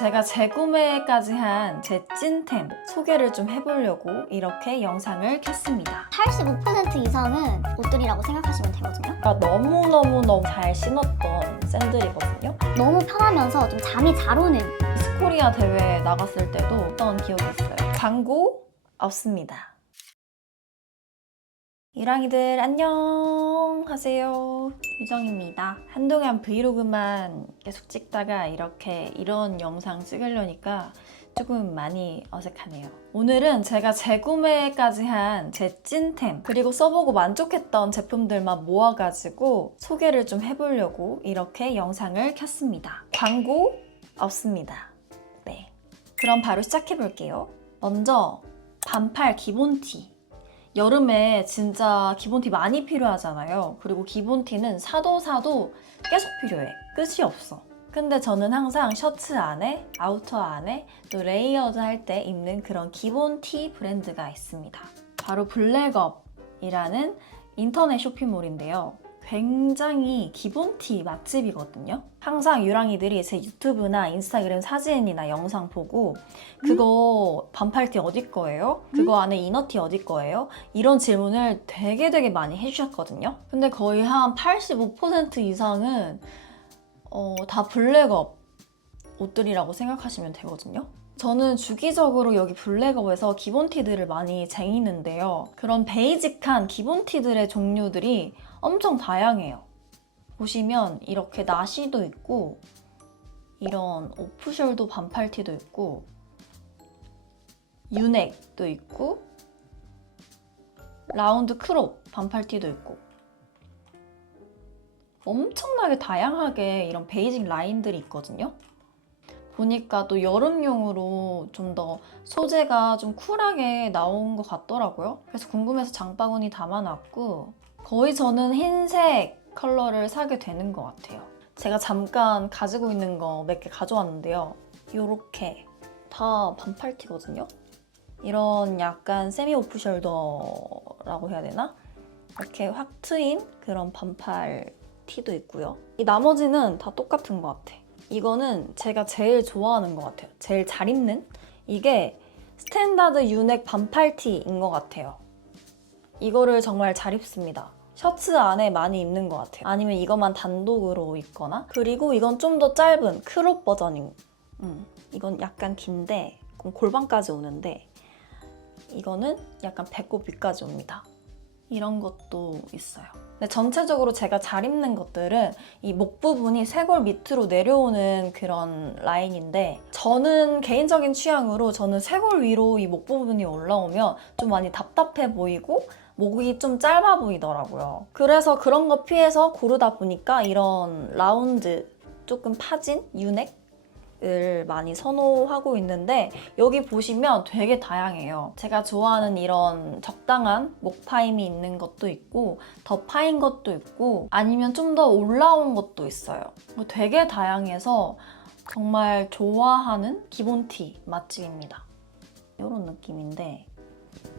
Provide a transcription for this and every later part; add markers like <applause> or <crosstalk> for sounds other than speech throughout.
제가 재구매까지 한 제 찐템 소개를 좀 해보려고 이렇게 영상을 켰습니다. 85% 이상은 옷들이라고 생각하시면 되거든요. 그러니까 너무너무너무 잘 신었던 샌들이거든요. 너무 편하면서 좀 잠이 잘 오는 미스코리아 대회 나갔을 때도 어떤 기억이 있어요. 광고 없습니다. 이랑이들 안녕 하세요. 유정입니다. 한동안 브이로그만 계속 찍다가 이렇게 이런 영상 찍으려니까 조금 많이 어색하네요. 오늘은 제가 재구매까지 한 제 찐템 그리고 써보고 만족했던 제품들만 모아가지고 소개를 좀 해보려고 이렇게 영상을 켰습니다. 광고 없습니다. 네. 그럼 바로 시작해 볼게요. 먼저 반팔 기본티. 여름에 진짜 기본티 많이 필요하잖아요. 그리고 기본티는 사도 사도 계속 필요해. 끝이 없어. 근데 저는 항상 셔츠 안에, 아우터 안에, 또 레이어드 할 때 입는 그런 기본티 브랜드가 있습니다. 바로 블랙업이라는 인터넷 쇼핑몰인데요. 굉장히 기본티 맛집이거든요. 항상 유랑이들이 제 유튜브나 인스타그램 사진이나 영상 보고 그거 반팔티 어디 거예요? 그거 안에 이너티 어디 거예요? 이런 질문을 되게 되게 많이 해주셨거든요. 근데 거의 한 85% 이상은 어, 다 블랙업 옷들이라고 생각하시면 되거든요. 저는 주기적으로 여기 블랙업에서 기본 티들을 많이 쟁이는데요. 그런 베이직한 기본 티들의 종류들이 엄청 다양해요. 보시면 이렇게 나시도 있고 이런 오프숄더 반팔티도 있고 유넥도 있고 라운드 크롭 반팔티도 있고 엄청나게 다양하게 이런 베이직 라인들이 있거든요. 보니까 또 여름용으로 좀 더 소재가 좀 쿨하게 나온 것 같더라고요. 그래서 궁금해서 장바구니 담아놨고 거의 저는 흰색 컬러를 사게 되는 것 같아요. 제가 잠깐 가지고 있는 거 몇 개 가져왔는데요. 이렇게 다 반팔티거든요. 이런 약간 세미 오프 숄더라고 해야 되나? 이렇게 확 트인 그런 반팔 티도 있고요. 이 나머지는 다 똑같은 것 같아. 이거는 제가 제일 좋아하는 것 같아요. 제일 잘 입는? 이게 스탠다드 유넥 반팔 티인 것 같아요. 이거를 정말 잘 입습니다. 셔츠 안에 많이 입는 것 같아요. 아니면 이것만 단독으로 입거나. 그리고 이건 좀 더 짧은 크롭 버전인. 음, 이건 약간 긴데 골반까지 오는데 이거는 약간 배꼽 위까지 옵니다. 이런 것도 있어요. 근데 전체적으로 제가 잘 입는 것들은 이 목 부분이 쇄골 밑으로 내려오는 그런 라인인데 저는 개인적인 취향으로 저는 쇄골 위로 이 목 부분이 올라오면 좀 많이 답답해 보이고 목이 좀 짧아 보이더라고요. 그래서 그런 거 피해서 고르다 보니까 이런 라운드 조금 파진 유넥 을 많이 선호하고 있는데 여기 보시면 되게 다양해요. 제가 좋아하는 이런 적당한 목 파임이 있는 것도 있고 더 파인 것도 있고 아니면 좀 더 올라온 것도 있어요. 뭐 되게 다양해서 정말 좋아하는 기본티 맛집입니다. 이런 느낌인데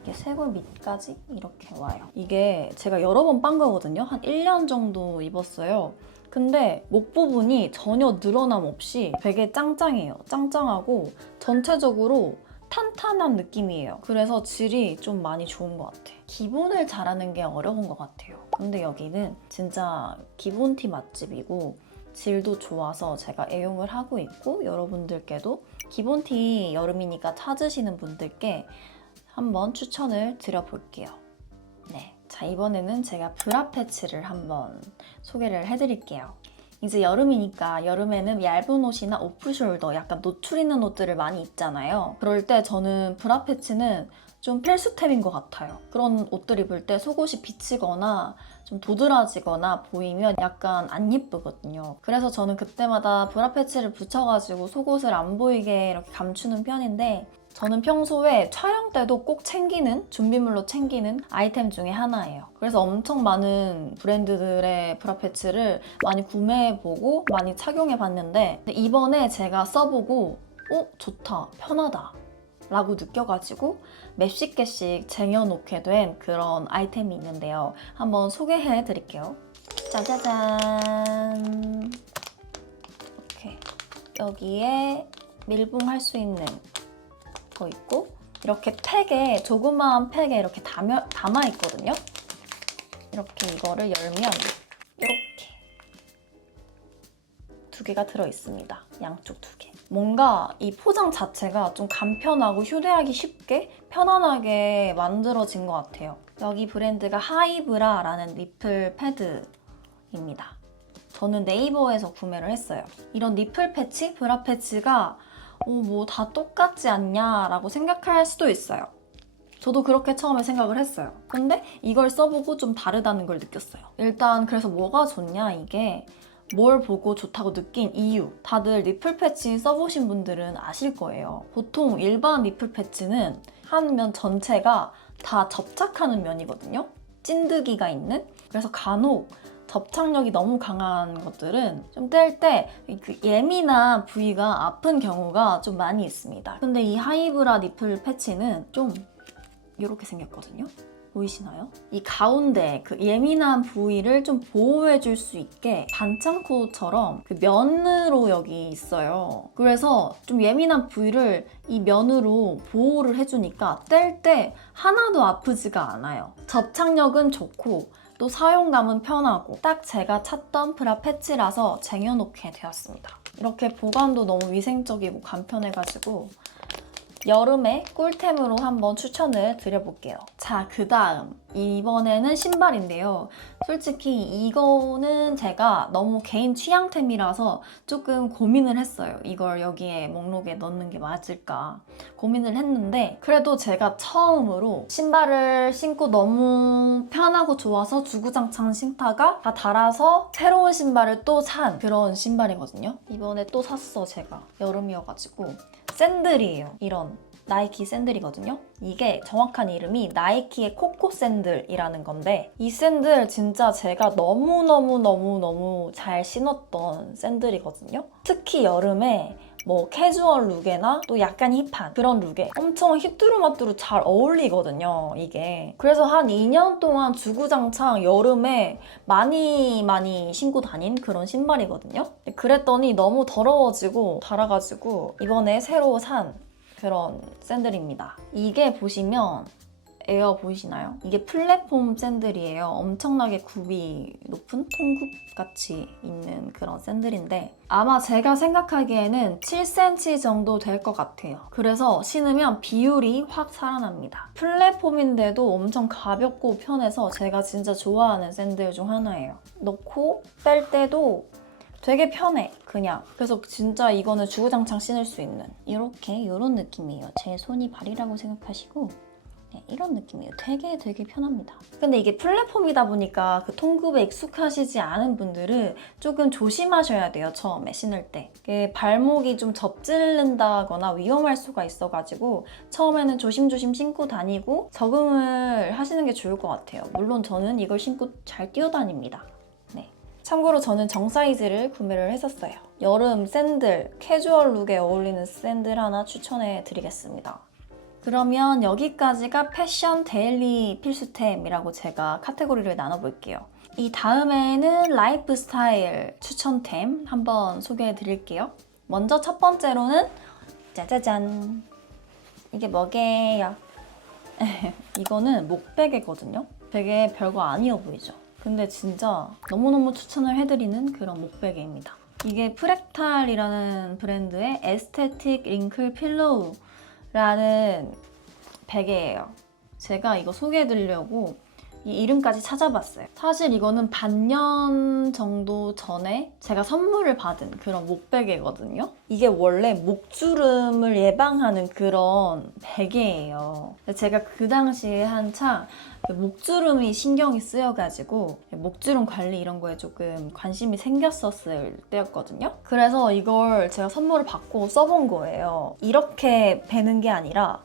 이게 쇄골 밑까지 이렇게 와요. 이게 제가 여러 번 빤 거거든요. 한 1년 정도 입었어요. 근데 목 부분이 전혀 늘어남 없이 되게 짱짱해요. 짱짱하고 전체적으로 탄탄한 느낌이에요. 그래서 질이 좀 많이 좋은 것 같아. 기본을 잘하는 게 어려운 것 같아요. 근데 여기는 진짜 기본티 맛집이고 질도 좋아서 제가 애용을 하고 있고 여러분들께도 기본티 여름이니까 찾으시는 분들께 한번 추천을 드려볼게요. 네. 자, 이번에는 제가 브라 패치를 한번 소개를 해드릴게요. 이제 여름이니까 여름에는 얇은 옷이나 오프숄더 약간 노출 있는 옷들을 많이 입잖아요. 그럴 때 저는 브라 패치는 좀 필수템인 것 같아요. 그런 옷들 입을 때 속옷이 비치거나 좀 도드라지거나 보이면 약간 안 예쁘거든요. 그래서 저는 그때마다 브라 패치를 붙여가지고 속옷을 안 보이게 이렇게 감추는 편인데 저는 평소에 촬영 때도 꼭 챙기는 준비물로 챙기는 아이템 중에 하나예요. 그래서 엄청 많은 브랜드들의 브라 패치를 많이 구매해보고 많이 착용해봤는데 이번에 제가 써보고 어? 좋다, 편하다 라고 느껴가지고 몇십 개씩 쟁여놓게 된 그런 아이템이 있는데요. 한번 소개해 드릴게요. 짜자잔. 이렇게 여기에 밀봉할 수 있는 거 있고 이렇게 팩에 조그마한 팩에 이렇게 담여, 담아 있거든요. 이렇게 이거를 열면 이렇게 두 개가 들어 있습니다. 양쪽 두 개. 뭔가 이 포장 자체가 좀 간편하고 휴대하기 쉽게 편안하게 만들어진 것 같아요. 여기 브랜드가 하이브라라는 니플 패드입니다. 저는 네이버에서 구매를 했어요. 이런 니플 패치, 브라 패치가 뭐 다 똑같지 않냐라고 생각할 수도 있어요. 저도 그렇게 처음에 생각을 했어요. 근데 이걸 써보고 좀 다르다는 걸 느꼈어요. 일단 그래서 뭐가 좋냐 이게 뭘 보고 좋다고 느낀 이유. 다들 니플 패치 써보신 분들은 아실 거예요. 보통 일반 니플 패치는 한 면 전체가 다 접착하는 면이거든요. 찐드기가 있는. 그래서 간혹 접착력이 너무 강한 것들은 좀 뗄 때 그 예민한 부위가 아픈 경우가 좀 많이 있습니다. 근데 이 하이브라 니플 패치는 좀 이렇게 생겼거든요. 보이시나요? 이 가운데 그 예민한 부위를 좀 보호해 줄 수 있게 반창고처럼 그 면으로 여기 있어요. 그래서 좀 예민한 부위를 이 면으로 보호를 해주니까 뗄 때 하나도 아프지가 않아요. 접착력은 좋고 또 사용감은 편하고 딱 제가 찾던 브라 패치라서 쟁여놓게 되었습니다. 이렇게 보관도 너무 위생적이고 간편해가지고 여름에 꿀템으로 한번 추천을 드려볼게요. 자, 그 다음. 이번에는 신발인데요. 솔직히 이거는 제가 너무 개인 취향템이라서 조금 고민을 했어요. 이걸 여기에 목록에 넣는 게 맞을까 고민을 했는데 그래도 제가 처음으로 신발을 신고 너무 편하고 좋아서 주구장창 신다가 다 달아서 새로운 신발을 또 산 그런 신발이거든요. 이번에 또 샀어, 제가. 여름이어가지고. 샌들이에요. 이런. 나이키 샌들이거든요. 이게 정확한 이름이 나이키의 코코 샌들이라는 건데 이 샌들 진짜 제가 너무너무너무너무 잘 신었던 샌들이거든요. 특히 여름에 뭐 캐주얼 룩에나 또 약간 힙한 그런 룩에 엄청 휘뚜루마뚜루 잘 어울리거든요 이게. 그래서 한 2년 동안 주구장창 여름에 많이 많이 신고 다닌 그런 신발이거든요. 그랬더니 너무 더러워지고 달아가지고 이번에 새로 산 그런 샌들입니다. 이게 보시면 에어 보이시나요? 이게 플랫폼 샌들이에요. 엄청나게 굽이 높은 통굽 같이 있는 그런 샌들인데 아마 제가 생각하기에는 7cm 정도 될 것 같아요. 그래서 신으면 비율이 확 살아납니다. 플랫폼인데도 엄청 가볍고 편해서 제가 진짜 좋아하는 샌들 중 하나예요. 넣고 뺄 때도 되게 편해 그냥 그래서 진짜 이거는 주구장창 신을 수 있는 이렇게 이런 느낌이에요 제 손이 발이라고 생각하시고 네, 이런 느낌이에요. 되게 되게 편합니다. 근데 이게 플랫폼이다 보니까 그 통굽에 익숙하시지 않은 분들은 조금 조심하셔야 돼요. 처음에 신을 때. 발목이 좀 접질른다거나 위험할 수가 있어가지고 처음에는 조심조심 신고 다니고 적응을 하시는 게 좋을 것 같아요. 물론 저는 이걸 신고 잘 뛰어다닙니다. 네. 참고로 저는 정 사이즈를 구매를 했었어요. 여름 샌들, 캐주얼 룩에 어울리는 샌들 하나 추천해 드리겠습니다. 그러면 여기까지가 패션 데일리 필수템이라고 제가 카테고리를 나눠볼게요. 이 다음에는 라이프 스타일 추천템 한번 소개해 드릴게요. 먼저 첫 번째로는 짜자잔. 이게 뭐게요? <laughs> 이거는 목베개거든요. 되게 별거 아니어 보이죠? 근데 진짜 너무너무 추천을 해드리는 그런 목베개입니다. 이게 프렉탈이라는 브랜드의 에스테틱 링클 필로우 라는 베개예요. 제가 이거 소개해 드리려고 이 이름까지 찾아봤어요. 사실 이거는 반년 정도 전에 제가 선물을 받은 그런 목베개거든요. 이게 원래 목주름을 예방하는 그런 베개예요. 제가 그 당시에 한창 목주름이 신경이 쓰여가지고 목주름 관리 이런 거에 조금 관심이 생겼었을 때였거든요. 그래서 이걸 제가 선물을 받고 써본 거예요. 이렇게 베는 게 아니라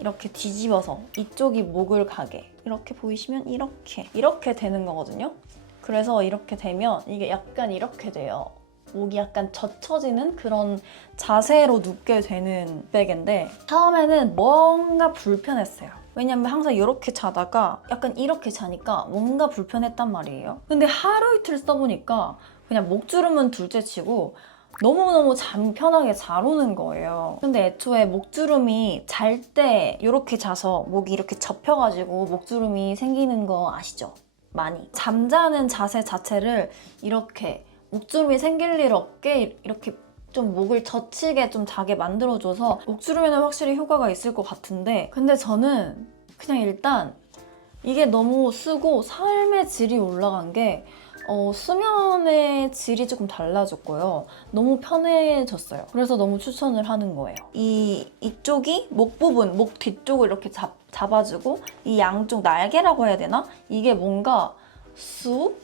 이렇게 뒤집어서 이쪽이 목을 가게 이렇게 보이시면 이렇게 이렇게 되는 거거든요. 그래서 이렇게 되면 이게 약간 이렇게 돼요. 목이 약간 젖혀지는 그런 자세로 눕게 되는 백인데 처음에는 뭔가 불편했어요. 왜냐면 항상 이렇게 자다가 약간 이렇게 자니까 뭔가 불편했단 말이에요. 근데 하루 이틀 써보니까 그냥 목주름은 둘째 치고 너무너무 잠이 편하게 잘 오는 거예요. 근데 애초에 목주름이 잘 때 이렇게 자서 목이 이렇게 접혀가지고 목주름이 생기는 거 아시죠? 많이. 잠자는 자세 자체를 이렇게 목주름이 생길 일 없게 이렇게 좀 목을 젖히게 좀 자게 만들어줘서 목주름에는 확실히 효과가 있을 것 같은데 근데 저는 그냥 일단 이게 너무 쓰고 삶의 질이 올라간 게 어, 수면의 질이 조금 달라졌고요. 너무 편해졌어요. 그래서 너무 추천을 하는 거예요. 이 이쪽이 목 부분, 목 뒤쪽을 이렇게 잡, 잡아주고 이 양쪽 날개라고 해야 되나? 이게 뭔가 쑥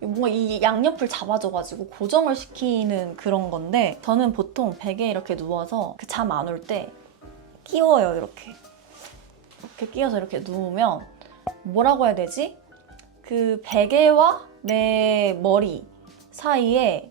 뭔가 이 양옆을 잡아줘가지고 고정을 시키는 그런 건데 저는 보통 베개에 이렇게 누워서 그 잠 안 올 때 끼워요 이렇게 이렇게 끼워서 이렇게 누우면 뭐라고 해야 되지? 그 베개와 내 머리 사이에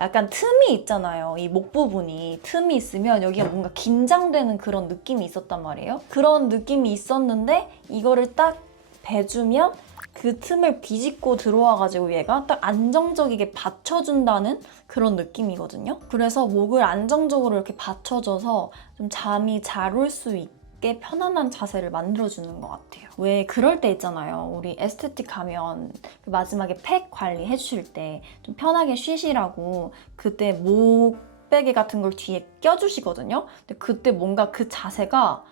약간 틈이 있잖아요. 이 목 부분이 틈이 있으면 여기가 뭔가 긴장되는 그런 느낌이 있었단 말이에요. 그런 느낌이 있었는데 이거를 딱 베주면 그 틈을 비집고 들어와가지고 얘가 딱 안정적이게 받쳐준다는 그런 느낌이거든요. 그래서 목을 안정적으로 이렇게 받쳐줘서 좀 잠이 잘 올 수 있게 편안한 자세를 만들어주는 것 같아요. 왜 그럴 때 있잖아요. 우리 에스테틱 가면 그 마지막에 팩 관리 해주실 때 좀 편하게 쉬시라고 그때 목 베개 같은 걸 뒤에 껴주시거든요. 근데 그때 뭔가 그 자세가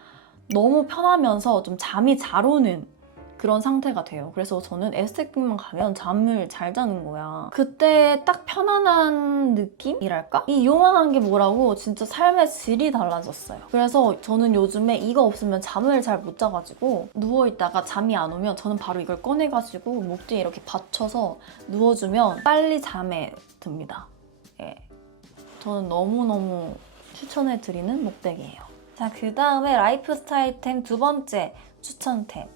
너무 편하면서 좀 잠이 잘 오는 그런 상태가 돼요. 그래서 저는 에스테틱만 가면 잠을 잘 자는 거야. 그때 딱 편안한 느낌이랄까? 이 요만한 게 뭐라고 진짜 삶의 질이 달라졌어요. 그래서 저는 요즘에 이거 없으면 잠을 잘 못 자가지고 누워있다가 잠이 안 오면 저는 바로 이걸 꺼내가지고 목 뒤에 이렇게 받쳐서 누워주면 빨리 잠에 듭니다. 예. 저는 너무너무 추천해드리는 목베개예요. 자, 그 다음에 라이프 스타일템 두 번째 추천템.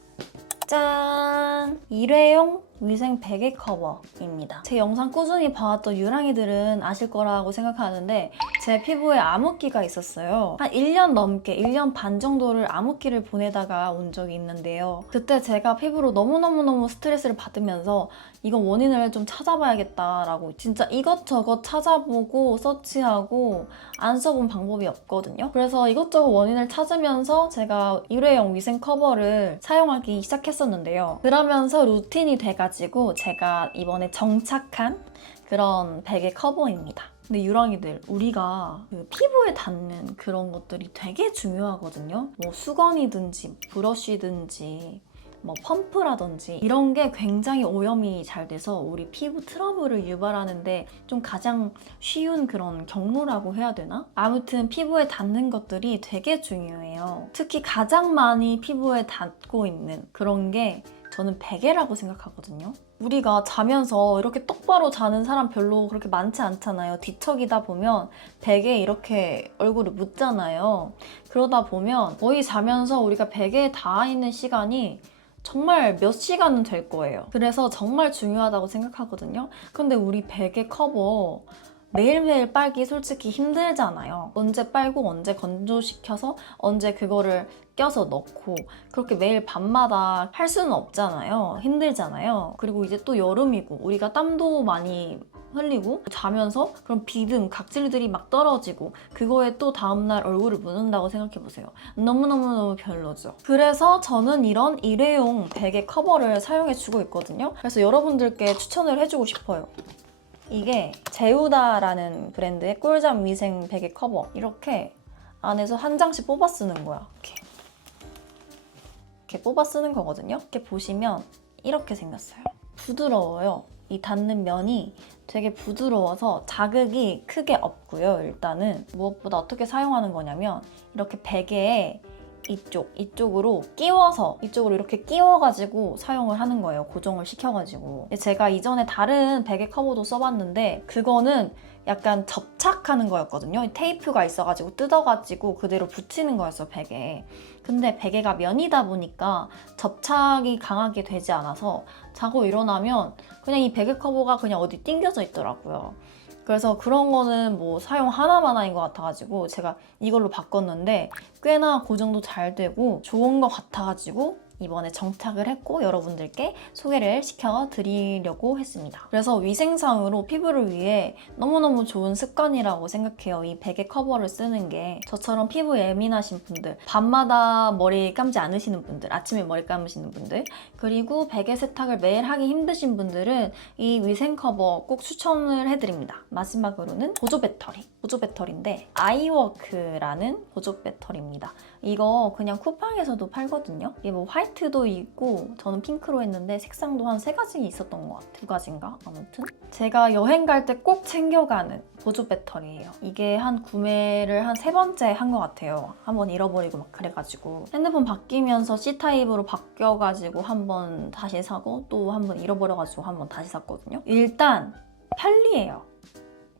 짠! 일회용 위생 베개 커버입니다. 제 영상 꾸준히 봐왔던 유랑이들은 아실 거라고 생각하는데 제 피부에 암흑기가 있었어요. 한 1년 넘게, 1년 반 정도를 암흑기를 보내다가 온 적이 있는데요. 그때 제가 피부로 너무너무너무 스트레스를 받으면서 이건 원인을 좀 찾아봐야겠다라고 진짜 이것저것 찾아보고 서치하고 안 써본 방법이 없거든요. 그래서 이것저것 원인을 찾으면서 제가 일회용 위생 커버를 사용하기 시작했었는데요. 그러면서 루틴이 돼 가지고 제가 이번에 정착한 그런 베개 커버입니다. 근데 유랑이들 우리가 그 피부에 닿는 그런 것들이 되게 중요하거든요. 뭐 수건이든지 브러쉬든지 뭐 펌프라든지 이런 게 굉장히 오염이 잘 돼서 우리 피부 트러블을 유발하는데 좀 가장 쉬운 그런 경로라고 해야 되나? 아무튼 피부에 닿는 것들이 되게 중요해요. 특히 가장 많이 피부에 닿고 있는 그런 게 저는 베개라고 생각하거든요. 우리가 자면서 이렇게 똑바로 자는 사람 별로 그렇게 많지 않잖아요. 뒤척이다 보면 베개에 이렇게 얼굴을 묻잖아요. 그러다 보면 거의 자면서 우리가 베개에 닿아 있는 시간이 정말 몇 시간은 될 거예요. 그래서 정말 중요하다고 생각하거든요. 근데 우리 베개 커버 매일매일 빨기 솔직히 힘들잖아요. 언제 빨고 언제 건조시켜서 언제 그거를 껴서 넣고 그렇게 매일 밤마다 할 수는 없잖아요. 힘들잖아요. 그리고 이제 또 여름이고 우리가 땀도 많이 흘리고 자면서 그런 비듬, 각질들이 막 떨어지고 그거에 또 다음날 얼굴을 묻는다고 생각해보세요. 너무너무너무 별로죠. 그래서 저는 이런 일회용 베개 커버를 사용해주고 있거든요. 그래서 여러분들께 추천을 해주고 싶어요. 이게 제우다라는 브랜드의 꿀잠 위생 베개 커버 이렇게 안에서 한 장씩 뽑아 쓰는 거야. 이렇게 이렇게 뽑아 쓰는 거거든요. 이렇게 보시면 이렇게 생겼어요. 부드러워요. 이 닿는 면이 되게 부드러워서 자극이 크게 없고요. 일단은 무엇보다 어떻게 사용하는 거냐면 이렇게 베개에 이쪽, 이쪽으로 끼워서 이쪽으로 이렇게 끼워가지고 사용을 하는 거예요. 고정을 시켜가지고. 제가 이전에 다른 베개 커버도 써봤는데 그거는 약간 접착하는 거였거든요. 테이프가 있어가지고 뜯어가지고 그대로 붙이는 거였어 베개에. 근데 베개가 면이다 보니까 접착이 강하게 되지 않아서 자고 일어나면 그냥 이 베개 커버가 그냥 어디 띵겨져 있더라고요. 그래서 그런 거는 뭐 사용 하나만화인 것 같아가지고 제가 이걸로 바꿨는데 꽤나 고정도 잘 되고 좋은 것 같아가지고 이번에 정착을 했고 여러분들께 소개를 시켜드리려고 했습니다. 그래서 위생상으로 피부를 위해 너무너무 좋은 습관이라고 생각해요. 이 베개 커버를 쓰는 게 저처럼 피부 예민하신 분들, 밤마다 머리 감지 않으시는 분들, 아침에 머리 감으시는 분들, 그리고 베개 세탁을 매일 하기 힘드신 분들은 이 위생 커버 꼭 추천을 해드립니다. 마지막으로는 보조 배터리. 보조 배터리인데 아이워크라는 보조 배터리입니다. 이거 그냥 쿠팡에서도 팔거든요. 이게 뭐 화이트도 있고 저는 핑크로 했는데 색상도 한 세 가지 있었던 것 같아요. 두 가지인가? 아무튼 제가 여행 갈 때 꼭 챙겨가는 보조 배터리예요. 이게 한 구매를 한 세 번째 한 것 같아요. 한 번 잃어버리고 막 그래가지고 핸드폰 바뀌면서 C 타입으로 바뀌어가지고 한 번 다시 사고 또 한 번 잃어버려가지고 한 번 다시 샀거든요. 일단 편리해요.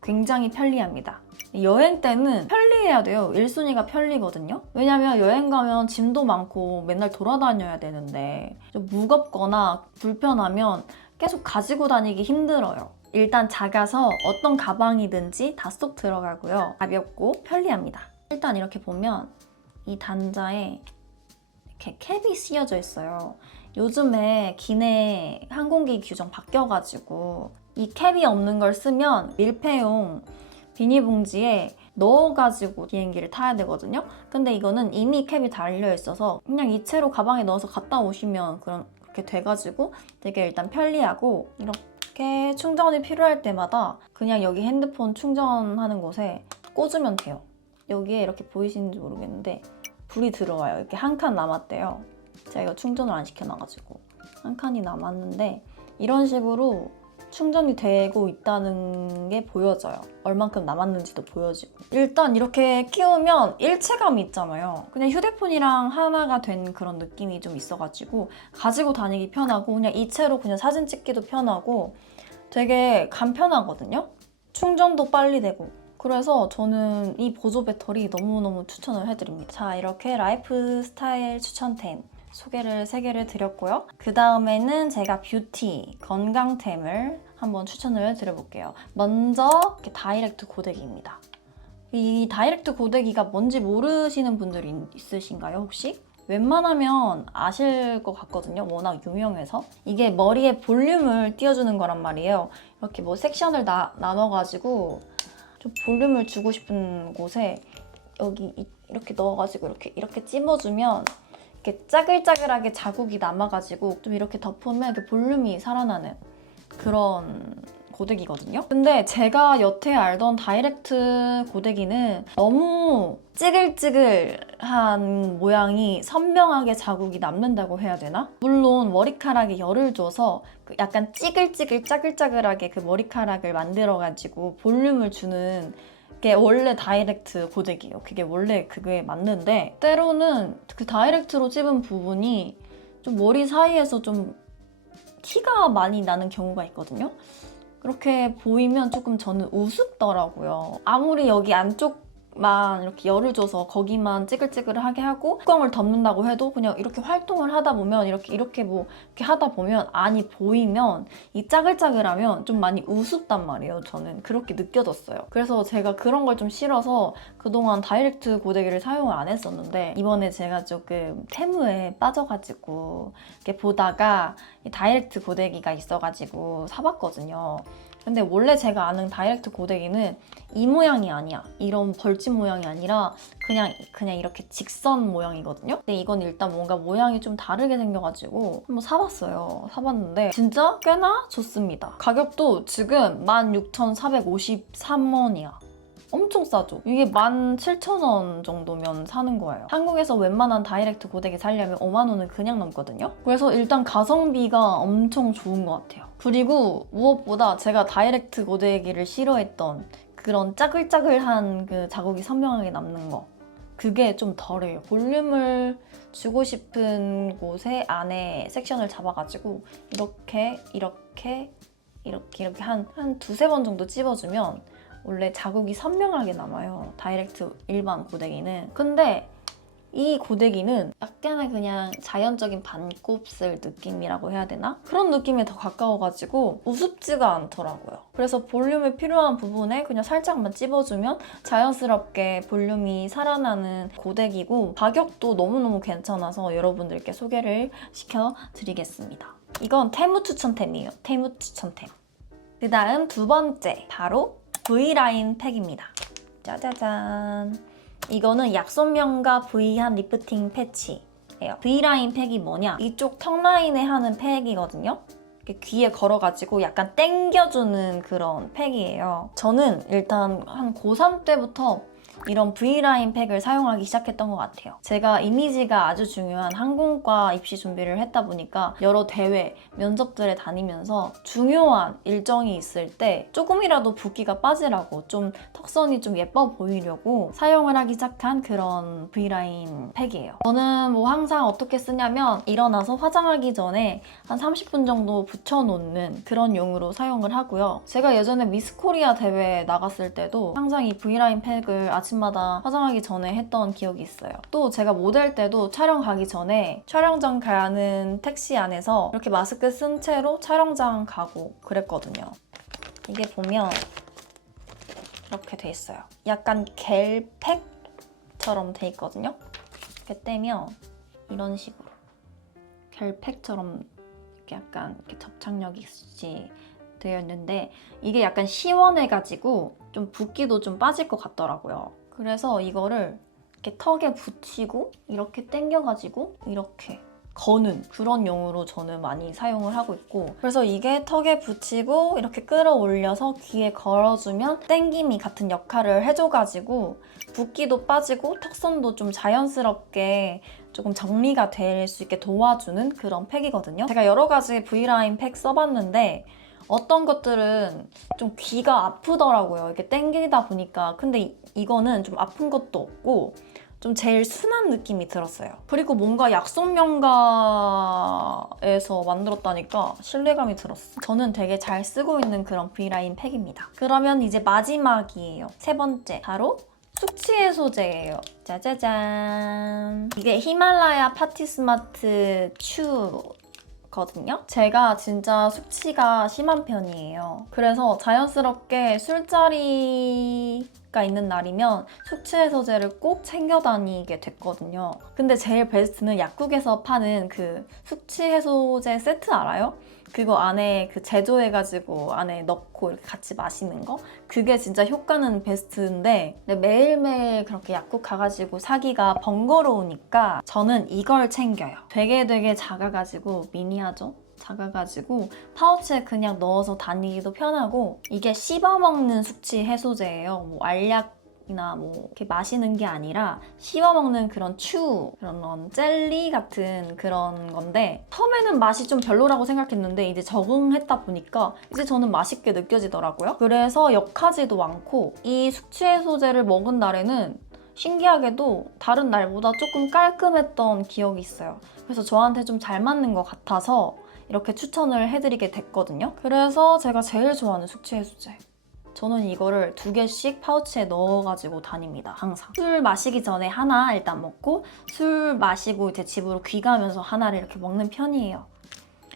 굉장히 편리합니다. 여행 때는 편리해야 돼요. 1순위가 편리거든요. 왜냐면 여행 가면 짐도 많고 맨날 돌아다녀야 되는데 좀 무겁거나 불편하면 계속 가지고 다니기 힘들어요. 일단 작아서 어떤 가방이든지 다 쏙 들어가고요. 가볍고 편리합니다. 일단 이렇게 보면 이 단자에 이렇게 캡이 씌어져 있어요. 요즘에 기내 항공기 규정 바뀌어가지고 이 캡이 없는 걸 쓰면 밀폐용 비닐봉지에 넣어가지고 비행기를 타야 되거든요. 근데 이거는 이미 캡이 달려 있어서 그냥 이 채로 가방에 넣어서 갔다 오시면 그런 그렇게 돼가지고 되게 일단 편리하고 이렇게 충전이 필요할 때마다 그냥 여기 핸드폰 충전하는 곳에 꽂으면 돼요. 여기에 이렇게 보이시는지 모르겠는데 불이 들어와요. 이렇게 한 칸 남았대요. 제가 이거 충전을 안 시켜놔가지고 한 칸이 남았는데 이런 식으로 충전이 되고 있다는 게 보여져요. 얼만큼 남았는지도 보여지고. 일단 이렇게 끼우면 일체감이 있잖아요. 그냥 휴대폰이랑 하나가 된 그런 느낌이 좀 있어가지고 가지고 다니기 편하고 그냥 이 채로 그냥 사진 찍기도 편하고 되게 간편하거든요. 충전도 빨리 되고. 그래서 저는 이 보조 배터리 너무너무 추천을 해드립니다. 자, 이렇게 라이프 스타일 추천템 소개를 3개를 드렸고요. 그 다음에는 제가 뷰티, 건강템을 한번 추천을 드려볼게요. 먼저 다이렉트 고데기입니다. 이 다이렉트 고데기가 뭔지 모르시는 분들이 있으신가요, 혹시? 웬만하면 아실 것 같거든요. 워낙 유명해서. 이게 머리에 볼륨을 띄워주는 거란 말이에요. 이렇게 뭐 섹션을 나, 나눠가지고 좀 볼륨을 주고 싶은 곳에 여기 이- 이렇게 넣어가지고 이렇게 이렇게 찝어주면 이렇게 짜글짜글하게 자국이 남아가지고 좀 이렇게 덮으면 이렇게 볼륨이 살아나는 그런 고데기거든요. 근데 제가 여태 알던 다이렉트 고데기는 너무 찌글찌글한 모양이 선명하게 자국이 남는다고 해야 되나? 물론 머리카락에 열을 줘서 그 약간 찌글찌글 짜글짜글하게 그 머리카락을 만들어가지고 볼륨을 주는 게 원래 다이렉트 고데기예요. 그게 원래 그게 맞는데 때로는 그 다이렉트로 찝은 부분이 좀 머리 사이에서 좀 티가 많이 나는 경우가 있거든요. 그렇게 보이면 조금 저는 우습더라고요. 아무리 여기 안쪽 만 이렇게 열을 줘서 거기만 찌글찌글하게 하고 뚜껑을 덮는다고 해도 그냥 이렇게 활동을 하다 보면 이렇게 이렇게 뭐 이렇게 하다 보면 안이 보이면 이 짜글짜글하면 좀 많이 우습단 말이에요. 저는 그렇게 느껴졌어요. 그래서 제가 그런 걸 좀 싫어서 그동안 다이렉트 고데기를 사용을 안 했었는데 이번에 제가 조금 테무에 빠져가지고 이렇게 보다가 이 다이렉트 고데기가 있어가지고 사봤거든요. 근데 원래 제가 아는 다이렉트 고데기는 이 모양이 아니야. 이런 벌집 모양이 아니라 그냥 그냥 이렇게 직선 모양이거든요. 근데 이건 일단 뭔가 모양이 좀 다르게 생겨가지고 한번 사봤어요. 사봤는데 진짜 꽤나 좋습니다. 가격도 지금 16,453원이야. 엄청 싸죠? 이게 17,000원 정도면 사는 거예요. 한국에서 웬만한 다이렉트 고데기 살려면 5만 원은 그냥 넘거든요. 그래서 일단 가성비가 엄청 좋은 것 같아요. 그리고 무엇보다 제가 다이렉트 고데기를 싫어했던 그런 짜글짜글한 그 자국이 선명하게 남는 거. 그게 좀 덜해요. 볼륨을 주고 싶은 곳에 안에 섹션을 잡아가지고 이렇게 이렇게 이렇게 이렇게 한, 한 두세 번 정도 찝어주면 원래 자국이 선명하게 남아요. 다이렉트 일반 고데기는. 근데 이 고데기는 약간의 그냥 자연적인 반곱슬 느낌이라고 해야 되나? 그런 느낌에 더 가까워가지고 우습지가 않더라고요. 그래서 볼륨이 필요한 부분에 그냥 살짝만 찝어주면 자연스럽게 볼륨이 살아나는 고데기고 가격도 너무너무 괜찮아서 여러분들께 소개를 시켜드리겠습니다. 이건 테무 추천템이에요. 테무 추천템. 그 다음 두 번째 바로 V라인 팩입니다. 짜자잔. 이거는 약손명과 V한 리프팅 패치예요. V라인 팩이 뭐냐? 이쪽 턱 라인에 하는 팩이거든요. 귀에 걸어가지고 약간 땡겨주는 그런 팩이에요. 저는 일단 한 고3 때부터 이런 V라인 팩을 사용하기 시작했던 것 같아요. 제가 이미지가 아주 중요한 항공과 입시 준비를 했다 보니까 여러 대회, 면접들에 다니면서 중요한 일정이 있을 때 조금이라도 붓기가 빠지라고 좀 턱선이 좀 예뻐 보이려고 사용을 하기 시작한 그런 V라인 팩이에요. 저는 뭐 항상 어떻게 쓰냐면 일어나서 화장하기 전에 한 30분 정도 붙여놓는 그런 용으로 사용을 하고요. 제가 예전에 미스 코리아 대회 나갔을 때도 항상 이 V라인 팩을 아침 마다 화장하기 전에 했던 기억이 있어요. 또 제가 모델 때도 촬영 가기 전에 촬영장 가는 택시 안에서 이렇게 마스크 쓴 채로 촬영장 가고 그랬거든요. 이게 보면 이렇게 돼 있어요. 약간 겔팩처럼 돼 있거든요. 이렇게 떼면 이런 식으로 겔팩처럼 이렇게 약간 이렇게 접착력이 있이 되어 있는데 이게 약간 시원해가지고 좀 붓기도 좀 빠질 것 같더라고요. 그래서 이거를 이렇게 턱에 붙이고 이렇게 당겨가지고 이렇게 거는 그런 용으로 저는 많이 사용을 하고 있고 그래서 이게 턱에 붙이고 이렇게 끌어올려서 귀에 걸어주면 땡김이 같은 역할을 해줘가지고 붓기도 빠지고 턱선도 좀 자연스럽게 조금 정리가 될 수 있게 도와주는 그런 팩이거든요. 제가 여러 가지 V라인 팩 써봤는데 어떤 것들은 좀 귀가 아프더라고요. 이렇게 땡기다 보니까. 근데 이, 이거는 좀 아픈 것도 없고 좀 제일 순한 느낌이 들었어요. 그리고 뭔가 약손명가에서 만들었다니까 신뢰감이 들었어. 저는 되게 잘 쓰고 있는 그런 V라인 팩입니다. 그러면 이제 마지막이에요. 세 번째. 바로 숙취 해소제예요. 짜자잔. 이게 히말라야 파티 스마트 츄 거든요. 제가 진짜 숙취가 심한 편이에요. 그래서 자연스럽게 술자리 가 있는 날이면 숙취 해소제를 꼭 챙겨 다니게 됐거든요. 근데 제일 베스트는 약국에서 파는 그 숙취 해소제 세트 알아요? 그거 안에 그 제조해가지고 안에 넣고 이렇게 같이 마시는 거? 그게 진짜 효과는 베스트인데 근데 매일매일 그렇게 약국 가가지고 사기가 번거로우니까 저는 이걸 챙겨요. 되게 되게 작아가지고 미니하죠? 작아가지고 파우치에 그냥 넣어서 다니기도 편하고 이게 씹어먹는 숙취 해소제예요. 뭐 알약 이나 뭐 이렇게 마시는 게 아니라 씹어 먹는 그런 츄 그런 젤리 같은 그런 건데 처음에는 맛이 좀 별로라고 생각했는데 이제 적응했다 보니까 이제 저는 맛있게 느껴지더라고요. 그래서 역하지도 않고 이 숙취 해소제를 먹은 날에는 신기하게도 다른 날보다 조금 깔끔했던 기억이 있어요. 그래서 저한테 좀 잘 맞는 것 같아서 이렇게 추천을 해드리게 됐거든요. 그래서 제가 제일 좋아하는 숙취 해소제. 저는 이거를 두 개씩 파우치에 넣어가지고 다닙니다. 항상. 술 마시기 전에 하나 일단 먹고 술 마시고 이제 집으로 귀가면서 하나를 이렇게 먹는 편이에요.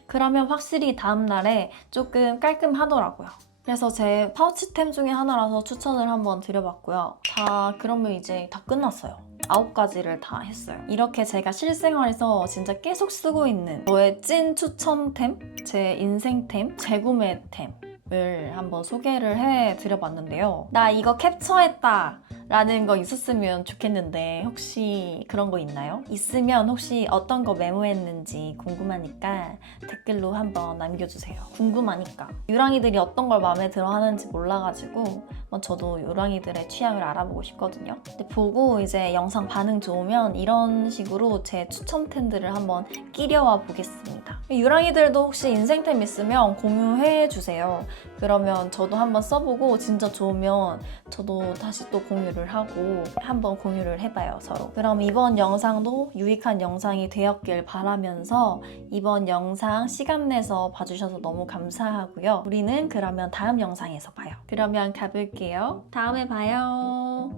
그러면 확실히 다음날에 조금 깔끔하더라고요. 그래서 제 파우치템 중에 하나라서 추천을 한번 드려봤고요. 자, 그러면 이제 다 끝났어요. 아홉 가지를 다 했어요. 이렇게 제가 실생활에서 진짜 계속 쓰고 있는 저의 찐 추천템, 제 인생템, 재구매템. 을 한번 소개를 해 드려봤는데요. 나 이거 캡처했다! 라는 거 있었으면 좋겠는데 혹시 그런 거 있나요? 있으면 혹시 어떤 거 메모했는지 궁금하니까 댓글로 한번 남겨주세요. 궁금하니까. 유랑이들이 어떤 걸 마음에 들어 하는지 몰라가지고 저도 유랑이들의 취향을 알아보고 싶거든요. 보고 이제 영상 반응 좋으면 이런 식으로 제 추천템들을 한번 끼려와 보겠습니다. 유랑이들도 혹시 인생템 있으면 공유해 주세요. 그러면 저도 한번 써보고 진짜 좋으면 저도 다시 또 공유를 하고 한번 공유를 해봐요 서로. 그럼 이번 영상도 유익한 영상이 되었길 바라면서 이번 영상 시간 내서 봐주셔서 너무 감사하고요. 우리는 그러면 다음 영상에서 봐요. 그러면 가볼게요. 다음에 봐요.